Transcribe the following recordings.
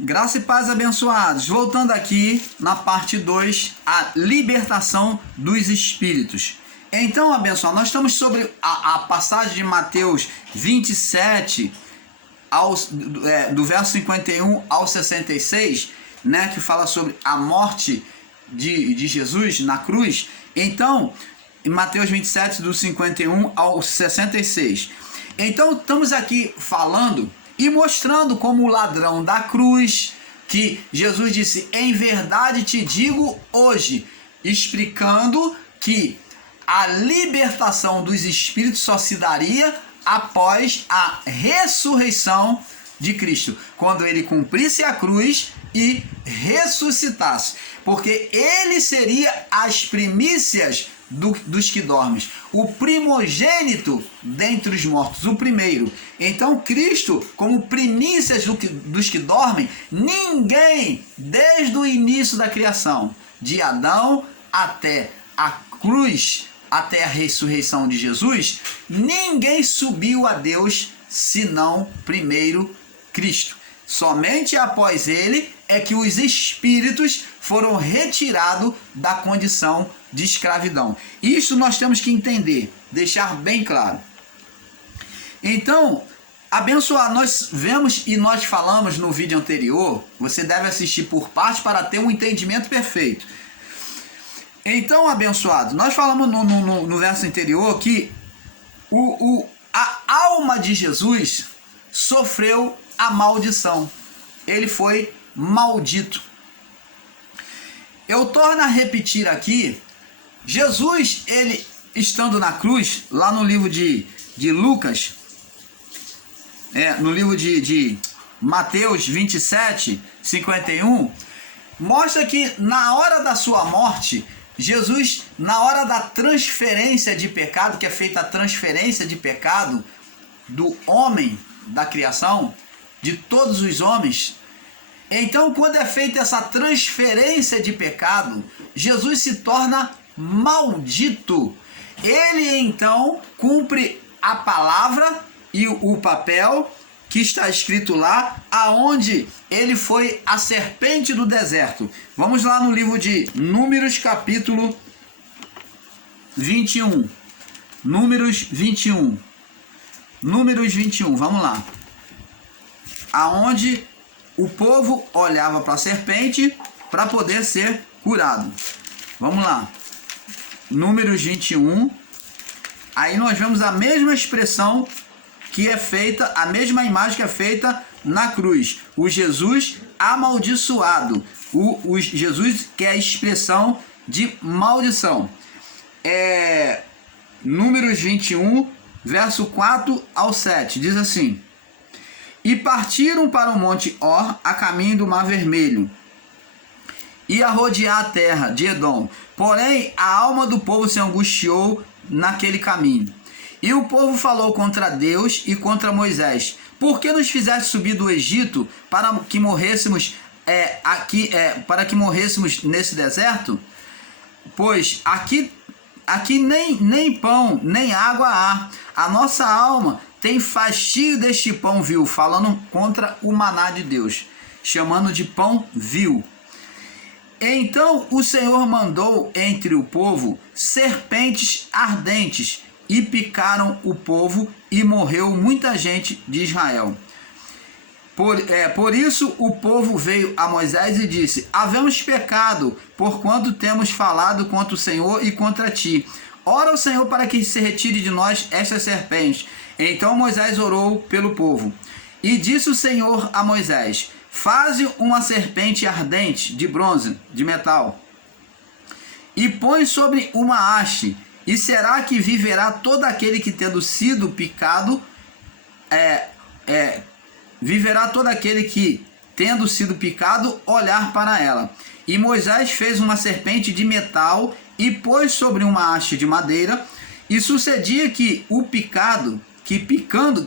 Graça e paz, abençoados. Voltando aqui na parte 2, a libertação dos espíritos. Então, abençoados, nós estamos sobre a passagem de Mateus 27, do verso 51 ao 66, né, que fala sobre a morte de Jesus na cruz. Então, em Mateus 27, do 51 ao 66. Então, estamos aqui falando e mostrando como o ladrão da cruz, que Jesus disse, em verdade te digo hoje, explicando que a libertação dos espíritos só se daria após a ressurreição de Cristo, quando ele cumprisse a cruz e ressuscitasse, porque ele seria as primícias dos que dormem, o primogênito dentre os mortos, o primeiro. Então Cristo, como primícias dos que dormem, ninguém, desde o início da criação, de Adão até a cruz, até a ressurreição de Jesus, ninguém subiu a Deus senão primeiro Cristo. Somente após ele é que os espíritos foram retirados da condição de escravidão. Isso nós temos que entender, deixar bem claro. Então, abençoar, nós vemos e nós falamos no vídeo anterior, você deve assistir por parte para ter um entendimento perfeito. Então, abençoado, nós falamos no verso anterior que a alma de Jesus sofreu a maldição. Ele foi maldito. Eu torno a repetir aqui, Jesus, ele estando na cruz, lá no livro de Lucas, no livro de Mateus 27, 51, mostra que na hora da sua morte, Jesus, na hora da transferência de pecado, que é feita a transferência de pecado do homem, da criação, de todos os homens. Então, quando é feita essa transferência de pecado, Jesus se torna maldito. Ele, então, cumpre a palavra e o papel que está escrito lá, aonde ele foi a serpente do deserto. Vamos lá no livro de Números, capítulo 21. Números 21. Números 21, vamos lá. Aonde o povo olhava para a serpente para poder ser curado. Vamos lá. Números 21. Aí nós vemos a mesma expressão que é feita, a mesma imagem que é feita na cruz. O Jesus amaldiçoado. O Jesus que é a expressão de maldição. Números 21, verso 4 ao 7. Diz assim: E partiram para o monte Or, a caminho do Mar Vermelho, e a rodear a terra de Edom. Porém, a alma do povo se angustiou naquele caminho. E o povo falou contra Deus e contra Moisés: Por que nos fizeste subir do Egito para que morrêssemos para que morrêssemos nesse deserto? Pois aqui nem pão, nem água há. A nossa alma tem fastio deste pão vil, falando contra o maná de Deus, chamando de pão vil. Então o Senhor mandou entre o povo serpentes ardentes, e picaram o povo, e morreu muita gente de Israel. Por isso o povo veio a Moisés e disse: Havemos pecado, porquanto temos falado contra o Senhor e contra ti. Ora ao Senhor para que se retire de nós estas serpentes. Então Moisés orou pelo povo. E disse o Senhor a Moisés: Faze uma serpente ardente de bronze, de metal, e põe sobre uma haste. E será que viverá todo aquele que, tendo sido picado, viverá todo aquele que, tendo sido picado, olhar para ela. E Moisés fez uma serpente de metal e pôs sobre uma haste de madeira. E sucedia que o picado, picando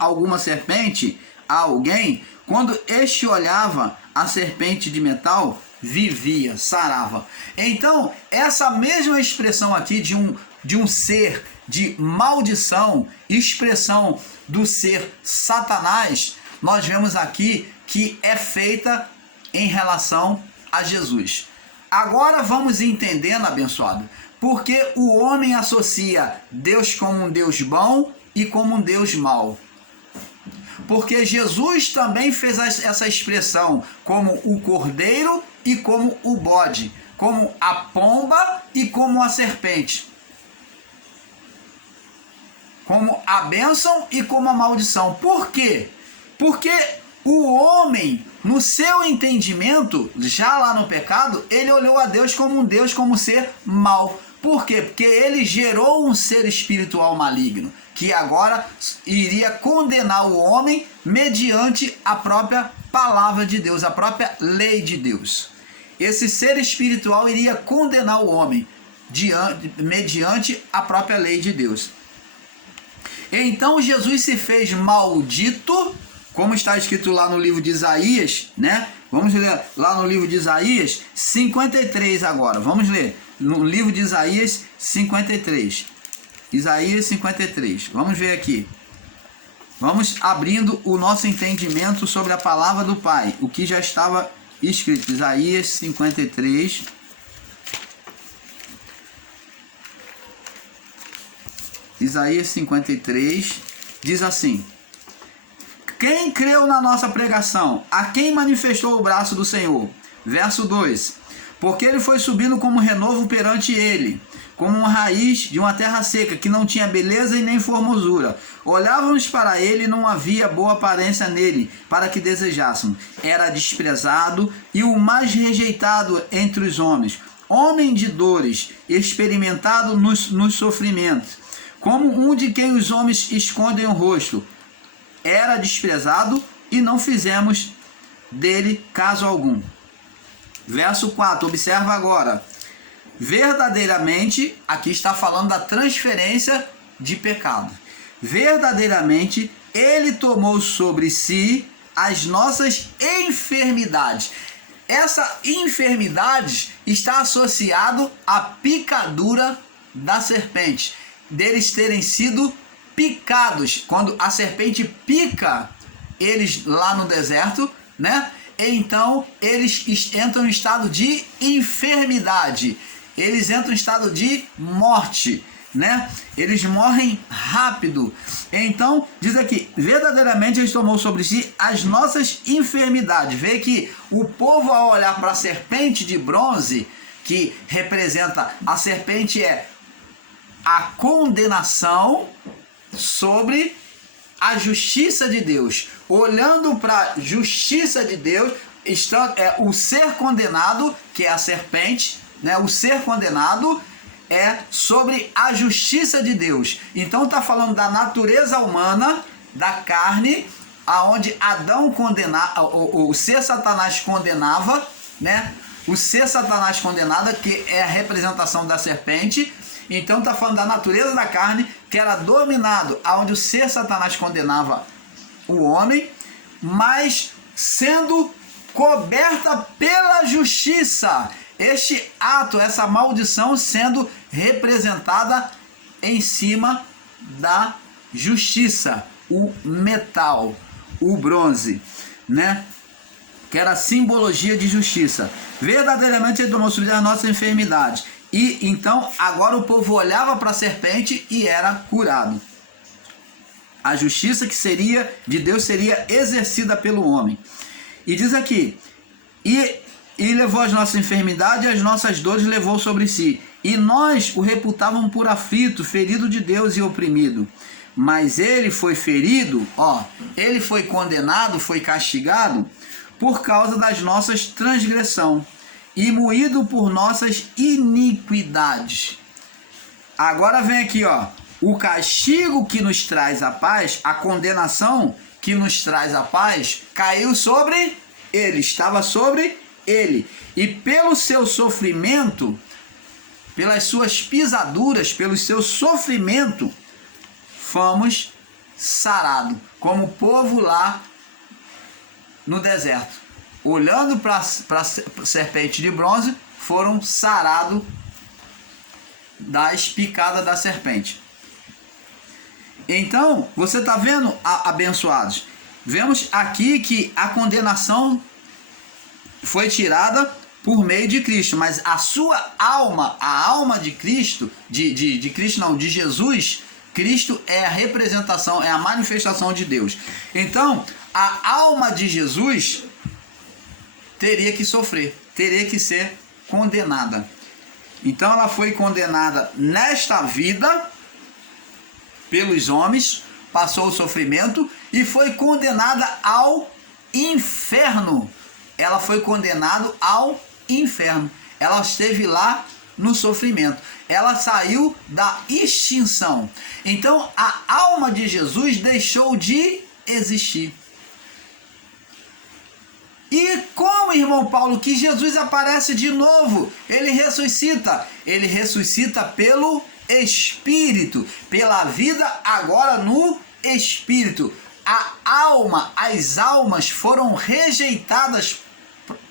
alguma serpente a alguém, quando este olhava a serpente de metal, vivia, sarava. Então, essa mesma expressão aqui de um ser de maldição, expressão do ser Satanás, nós vemos aqui que é feita em relação a Jesus. Agora vamos entendendo, abençoado, porque o homem associa Deus como um Deus bom e como um Deus mau. Porque Jesus também fez essa expressão como o cordeiro e como o bode, como a pomba e como a serpente, como a bênção e como a maldição. Por quê? Porque o homem, no seu entendimento, já lá no pecado, ele olhou a Deus como um Deus, como um ser mau. Por quê? Porque ele gerou um ser espiritual maligno, que agora iria condenar o homem mediante a própria palavra de Deus, a própria lei de Deus. Esse ser espiritual iria condenar o homem mediante a própria lei de Deus. Então Jesus se fez maldito, como está escrito lá no livro de Isaías, né? Vamos ler lá no livro de Isaías 53 agora. Vamos ler no livro de Isaías 53. Isaías 53. Vamos ver aqui. Vamos abrindo o nosso entendimento sobre a palavra do Pai, o que já estava escrito. Isaías 53. Isaías 53 diz assim: quem creu na nossa pregação? A quem manifestou o braço do Senhor? Verso 2: porque ele foi subindo como renovo perante ele, como uma raiz de uma terra seca, que não tinha beleza e nem formosura. Olhávamos para ele e não havia boa aparência nele, para que desejássemos. Era desprezado e o mais rejeitado entre os homens, homem de dores, experimentado nos sofrimentos, como um de quem os homens escondem o rosto. Era desprezado e não fizemos dele caso algum. Verso 4, observa agora. Verdadeiramente, aqui está falando da transferência de pecado. Verdadeiramente, ele tomou sobre si as nossas enfermidades. Essa enfermidade está associada à picadura da serpente, deles terem sido picados. Quando a serpente pica eles lá no deserto, né? Então eles entram em estado de enfermidade, eles entram em estado de morte, né? Eles morrem rápido. Então diz aqui, verdadeiramente ele tomou sobre si as nossas enfermidades. Vê que o povo, ao olhar para a serpente de bronze, que representa, a serpente é a condenação sobre a justiça de Deus. Olhando para a justiça de Deus, o ser condenado, que é a serpente, né? O ser condenado é sobre a justiça de Deus. Então está falando da natureza humana, da carne, aonde Adão condenava, o ser Satanás condenava, né? O ser Satanás condenado, que é a representação da serpente. Então está falando da natureza da carne, que era dominado, aonde o ser Satanás condenava o homem, mas sendo coberta pela justiça. Este ato, essa maldição sendo representada em cima da justiça, o metal, o bronze, né? Que era a simbologia de justiça. Verdadeiramente ele tomou sobre as nossas enfermidades. E então agora o povo olhava para a serpente e era curado. A justiça que seria de Deus seria exercida pelo homem. E diz aqui, e levou as nossas enfermidades e as nossas dores levou sobre si. E nós o reputávamos por aflito, ferido de Deus e oprimido. Mas ele foi ferido, ele foi condenado, foi castigado por causa das nossas transgressões e moído por nossas iniquidades. Agora vem aqui, o castigo que nos traz a paz, a condenação que nos traz a paz, caiu sobre ele, estava sobre ele. E pelo seu sofrimento, pelas suas pisaduras, pelo seu sofrimento, fomos sarados. Como o povo lá no deserto, olhando para a serpente de bronze, foram sarados das picadas da serpente. Então, você está vendo, abençoados? vemos aqui que a condenação foi tirada por meio de Cristo, mas a sua alma, a alma de Cristo, de Cristo não, de Jesus, Cristo é a representação, é a manifestação de Deus. Então, a alma de Jesus teria que sofrer, teria que ser condenada. Então ela foi condenada nesta vida pelos homens, passou o sofrimento e foi condenada ao inferno. Ela foi condenada ao inferno. Ela esteve lá no sofrimento. Ela saiu da extinção. Então a alma de Jesus deixou de existir. E como, irmão Paulo, que Jesus aparece de novo? Ele ressuscita pelo Espírito, pela vida agora no Espírito. A alma, as almas foram rejeitadas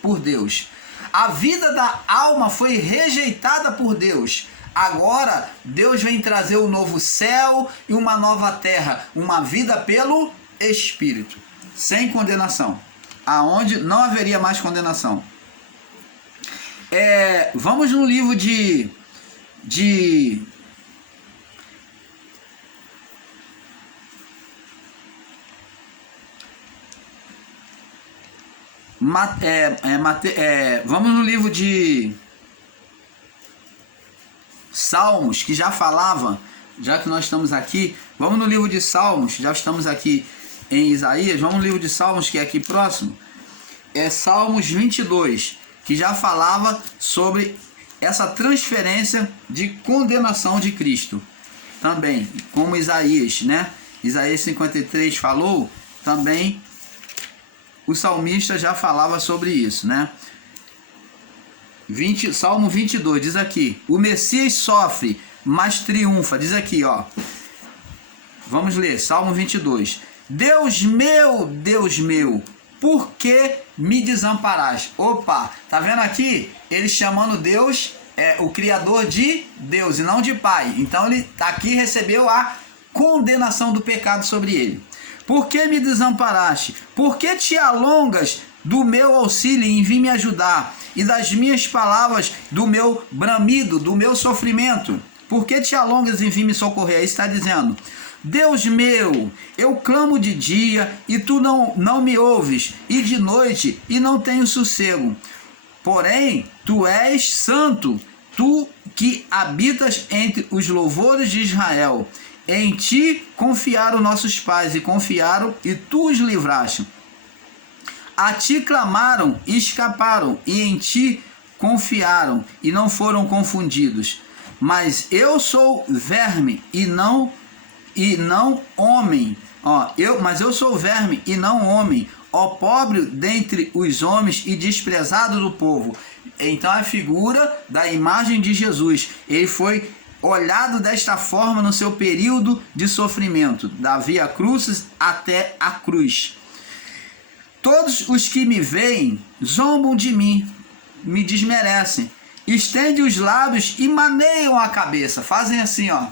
por Deus. A vida da alma foi rejeitada por Deus. Agora Deus vem trazer um novo céu e uma nova terra, uma vida pelo Espírito, sem condenação, aonde não haveria mais condenação. Vamos no livro de vamos no livro de Salmos, que já falava, já que nós estamos aqui, vamos no livro de Salmos, já estamos aqui em Isaías, vamos no livro de Salmos, que é aqui próximo, Salmos 22, que já falava sobre essa transferência de condenação de Cristo, também, como Isaías, né? Isaías 53 falou, também o salmista já falava sobre isso, né? Salmo 22 diz aqui: o Messias sofre, mas triunfa. Diz aqui, ó. Vamos ler, Salmo 22. Deus meu, por que me desamparaste? Opa, tá vendo aqui? Ele chamando Deus, o Criador, de Deus e não de Pai. Então ele aqui recebeu a condenação do pecado sobre ele. Por que me desamparaste? Por que te alongas do meu auxílio em vir me ajudar? E das minhas palavras, do meu bramido, do meu sofrimento? Por que te alongas em vir me socorrer? Aí está dizendo: Deus meu, eu clamo de dia e tu não me ouves, e de noite e não tenho sossego. Porém, tu és santo, tu que habitas entre os louvores de Israel. Em ti confiaram nossos pais e confiaram, e tu os livraste. A ti clamaram e escaparam, e em ti confiaram e não foram confundidos. Mas eu sou verme e não homem. Mas eu sou verme e não homem, ó pobre dentre os homens e desprezado do povo. Então a figura da imagem de Jesus, ele foi olhado desta forma no seu período de sofrimento, da via crucis até a cruz. Todos os que me veem zombam de mim, me desmerecem, estendem os lábios e maneiam a cabeça, fazem assim, ó,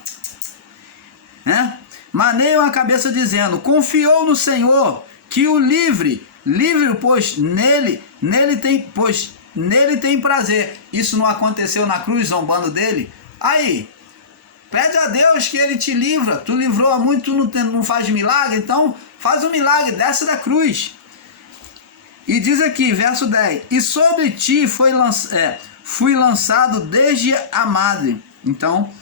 né? Maneiam a cabeça dizendo: confiou no Senhor, que o livre, pois nele tem prazer. Isso não aconteceu na cruz, zombando dele? Aí, pede a Deus que ele te livra. Tu livrou há muito, tu não faz milagre, então faz um milagre, desce da cruz. E diz aqui, verso 10: e sobre ti fui lançado desde a madre. Então,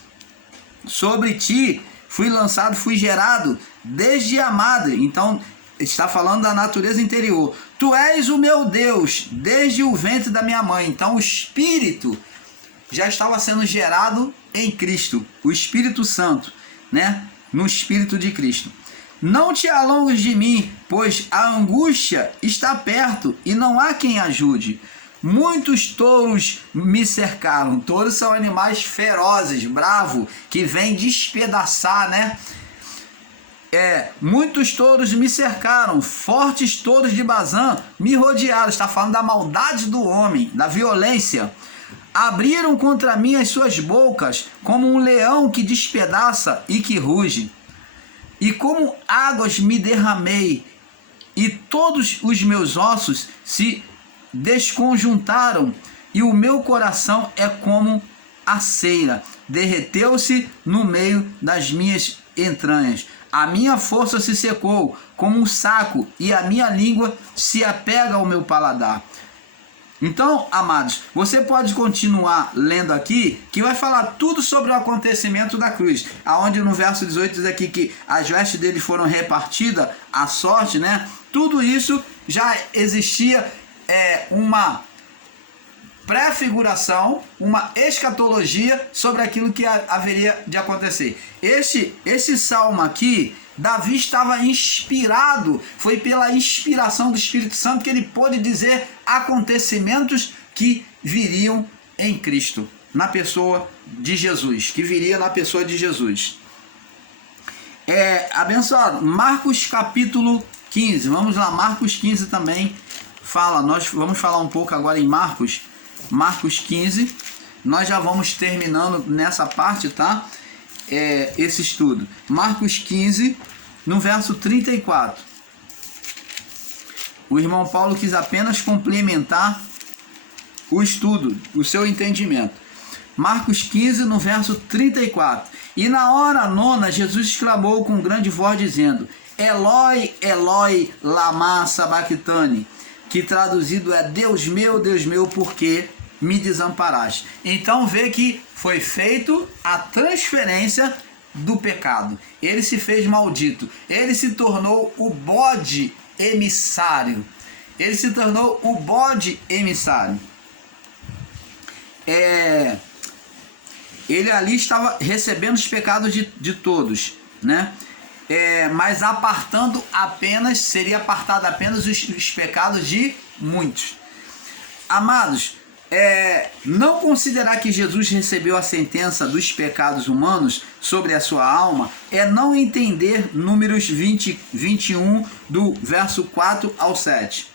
sobre ti fui lançado, fui gerado desde a madre. Então, está falando da natureza interior. Tu és o meu Deus desde o ventre da minha mãe. Então, o Espírito já estava sendo gerado em Cristo, o Espírito Santo, né? No Espírito de Cristo. Não te alongues de mim, pois a angústia está perto e não há quem ajude. Muitos touros me cercaram. Touros são animais ferozes, bravos, que vêm despedaçar, né? Muitos touros me cercaram, fortes touros de Bazã me rodearam. Está falando da maldade do homem, da violência. Abriram contra mim as suas bocas, como um leão que despedaça e que ruge. E como águas me derramei e todos os meus ossos se desconjuntaram, e o meu coração é como a cera, derreteu-se no meio das minhas entranhas. A minha força se secou como um saco, e a minha língua se apega ao meu paladar. Então, amados, você pode continuar lendo aqui, que vai falar tudo sobre o acontecimento da cruz, aonde no verso 18 diz aqui que as vestes dele foram repartidas à sorte, né? Tudo isso já existia uma pré-figuração, uma escatologia sobre aquilo que haveria de acontecer. Esse salmo aqui, Davi estava inspirado, foi pela inspiração do Espírito Santo que ele pôde dizer acontecimentos que viriam em Cristo, na pessoa de Jesus, que viria na pessoa de Jesus. Abençoado, Marcos capítulo 15, vamos lá, Marcos 15 também fala, nós vamos falar um pouco agora em Marcos 15, nós já vamos terminando nessa parte, tá? Esse estudo. Marcos 15, no verso 34. O irmão Paulo quis apenas complementar o estudo, o seu entendimento. Marcos 15, no verso 34. E na hora nona, Jesus exclamou com grande voz, dizendo: Eloi, Eloi, lama sabachthani, que traduzido é: Deus meu, por que me desamparaste? Então vê que foi feito a transferência do pecado. Ele se fez maldito. Ele se tornou o bode emissário. Ele se tornou o bode emissário. Ele ali estava recebendo os pecados de todos, né? Mas seria apartado apenas os pecados de muitos. Amados, não considerar que Jesus recebeu a sentença dos pecados humanos sobre a sua alma é não entender Números 21, do verso 4 ao 7.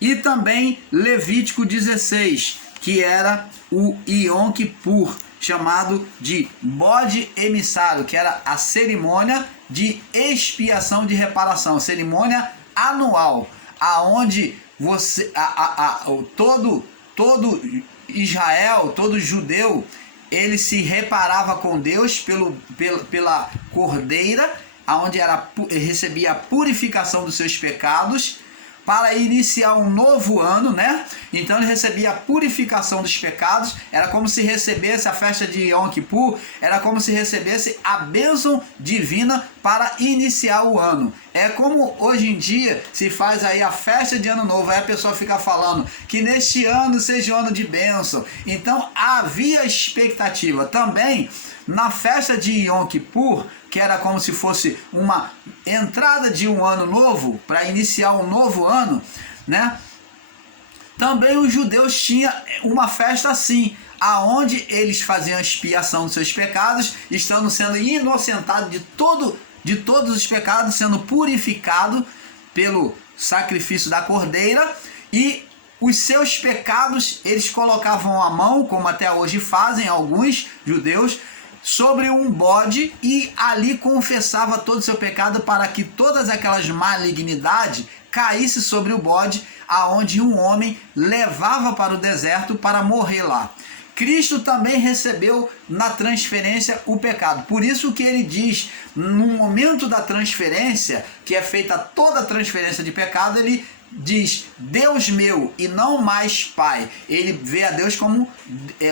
E também Levítico 16, que era o Yom Kippur, chamado de bode emissário, que era a cerimônia de expiação de reparação, cerimônia anual, aonde todo Israel, todo judeu, ele se reparava com Deus pela cordeira, aonde recebia a purificação dos seus pecados, para iniciar um novo ano, né? Então ele recebia a purificação dos pecados, era como se recebesse a festa de Yom Kippur, era como se recebesse a bênção divina para iniciar o ano. É como hoje em dia se faz aí a festa de ano novo, aí a pessoa fica falando que neste ano seja um ano de bênção. Então havia expectativa. Também na festa de Yom Kippur, que era como se fosse uma entrada de um ano novo, para iniciar um novo ano, né? Também os judeus tinham uma festa assim, aonde eles faziam a expiação dos seus pecados, estando sendo inocentados de todos os pecados, sendo purificado pelo sacrifício da cordeira, e os seus pecados eles colocavam a mão, como até hoje fazem alguns judeus, sobre um bode, e ali confessava todo o seu pecado, para que todas aquelas malignidades caísse sobre o bode, aonde um homem levava para o deserto para morrer lá. Cristo também recebeu na transferência o pecado. Por isso que ele diz, no momento da transferência, que é feita toda a transferência de pecado, ele diz Deus meu e não mais Pai. Ele vê a Deus como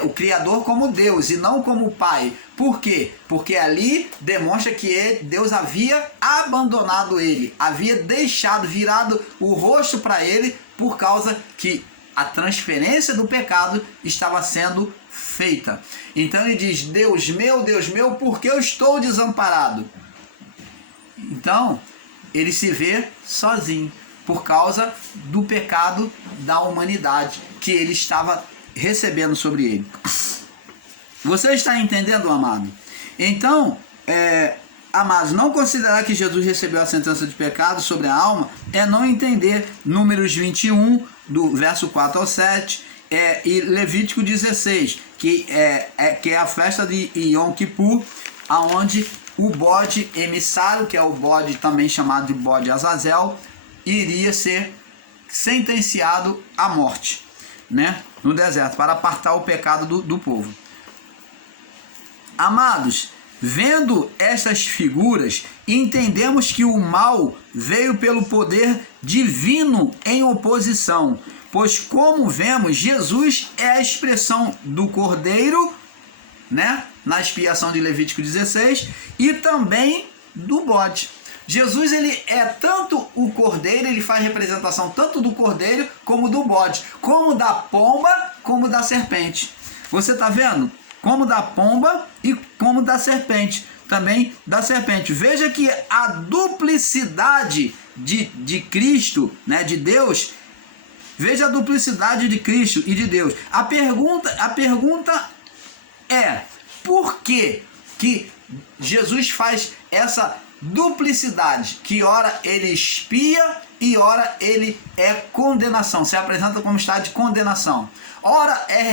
o Criador, como Deus e não como Pai. Por quê? Porque ali demonstra que Deus havia abandonado ele, havia deixado, virado o rosto para ele, por causa que a transferência do pecado estava sendo feita. Então ele diz: Deus meu, por que eu estou desamparado? Então ele se vê sozinho, por causa do pecado da humanidade que ele estava recebendo sobre ele. Você está entendendo, amado? Então, amados, não considerar que Jesus recebeu a sentença de pecado sobre a alma é não entender Números 21, do verso 4 ao 7, e Levítico 16, que é a festa de Yom Kippur, aonde o bode emissário, que é o bode também chamado de bode Azazel, iria ser sentenciado à morte, né, no deserto, para apartar o pecado do povo. Amados, vendo estas figuras, entendemos que o mal veio pelo poder divino em oposição, pois, como vemos, Jesus é a expressão do Cordeiro, né, na expiação de Levítico 16, e também do bode. Jesus, ele é tanto o cordeiro, ele faz representação tanto do cordeiro como do bode, como da pomba, como da serpente. Você está vendo? Como da pomba e como da serpente. Também da serpente. Veja que a duplicidade de Cristo, né, de Deus, veja a duplicidade de Cristo e de Deus. A pergunta é, por que Jesus faz essa duplicidade, que ora ele expia e ora ele é condenação, se apresenta como estado de condenação. Ora é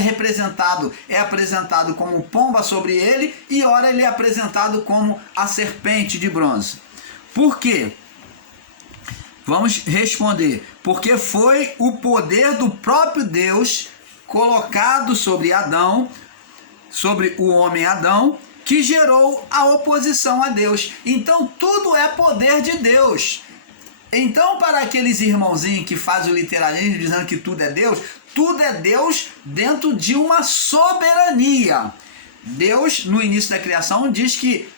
apresentado como pomba sobre ele, e ora ele é apresentado como a serpente de bronze. Por quê? Vamos responder. Porque foi o poder do próprio Deus colocado sobre Adão, sobre o homem Adão, que gerou a oposição a Deus. Então tudo é poder de Deus. Então, para aqueles irmãozinhos que fazem o literalismo dizendo que tudo é Deus dentro de uma soberania. Deus, no início da criação, diz que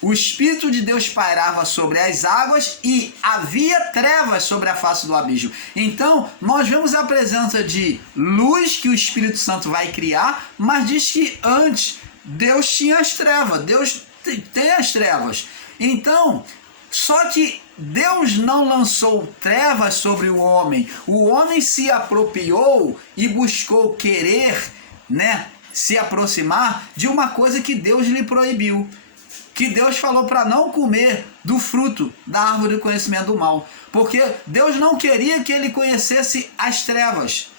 o Espírito de Deus pairava sobre as águas e havia trevas sobre a face do abismo. Então, nós vemos a presença de luz que o Espírito Santo vai criar, mas diz que antes Deus tinha as trevas, Deus tem as trevas. Então, só que Deus não lançou trevas sobre o homem se apropriou e buscou querer, né, se aproximar de uma coisa que Deus lhe proibiu. Que Deus falou para não comer do fruto da árvore do conhecimento do mal. Porque Deus não queria que ele conhecesse as trevas.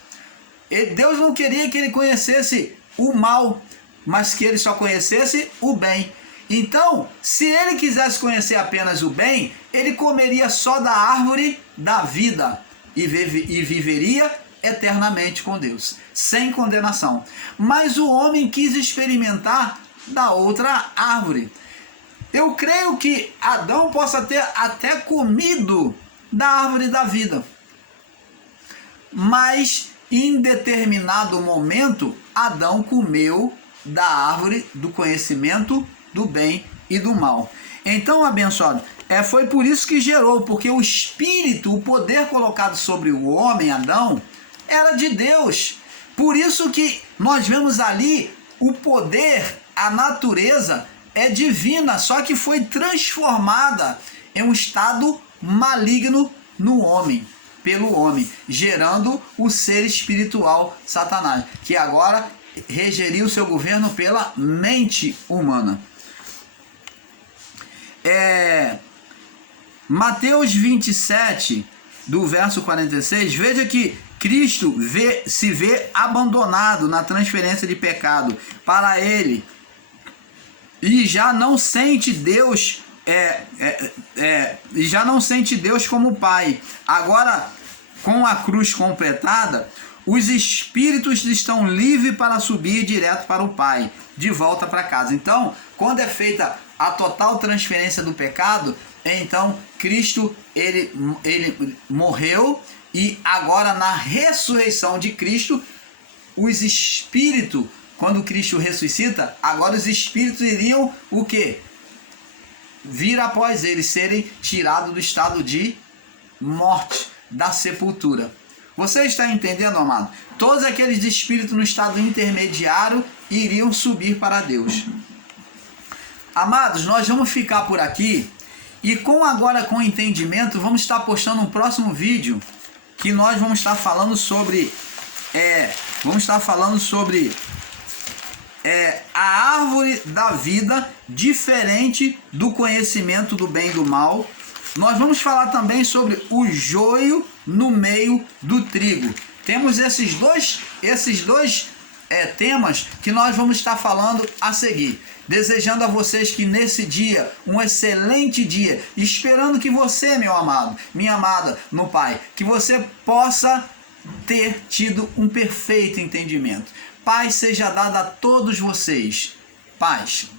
Deus não queria que ele conhecesse o mal, mas que ele só conhecesse o bem. Então, se ele quisesse conhecer apenas o bem, ele comeria só da árvore da vida e viveria eternamente com Deus, sem condenação. Mas o homem quis experimentar da outra árvore. Eu creio que Adão possa ter até comido da árvore da vida, mas em determinado momento Adão comeu da árvore do conhecimento do bem e do mal. Então, abençoado, foi por isso que gerou, porque o espírito, o poder colocado sobre o homem, Adão, era de Deus. Por isso que nós vemos ali o poder, a natureza é divina, só que foi transformada em um estado maligno no homem, pelo homem, gerando o ser espiritual Satanás, que agora regeria o seu governo pela mente humana. Mateus 27, do verso 46, veja que Cristo se vê abandonado na transferência de pecado para ele, e já não sente Deus, já não sente Deus como Pai. Agora, com a cruz completada, os espíritos estão livres para subir direto para o Pai, de volta para casa. Então, quando é feita a total transferência do pecado, então Cristo ele morreu, e agora na ressurreição de Cristo, os espíritos, quando Cristo ressuscita, agora os espíritos iriam o quê? Vir após eles, serem tirados do estado de morte, da sepultura. Você está entendendo, amado? Todos aqueles espíritos no estado intermediário iriam subir para Deus. Amados, nós vamos ficar por aqui, e agora com entendimento, vamos estar postando um próximo vídeo, que nós vamos estar falando sobre a árvore da vida, diferente do conhecimento do bem e do mal. Nós vamos falar também sobre o joio no meio do trigo. Temos esses dois temas que nós vamos estar falando a seguir. Desejando a vocês que nesse dia, um excelente dia, esperando que você, meu amado, minha amada no Pai, que você possa ter tido um perfeito entendimento. Paz seja dada a todos vocês. Paz.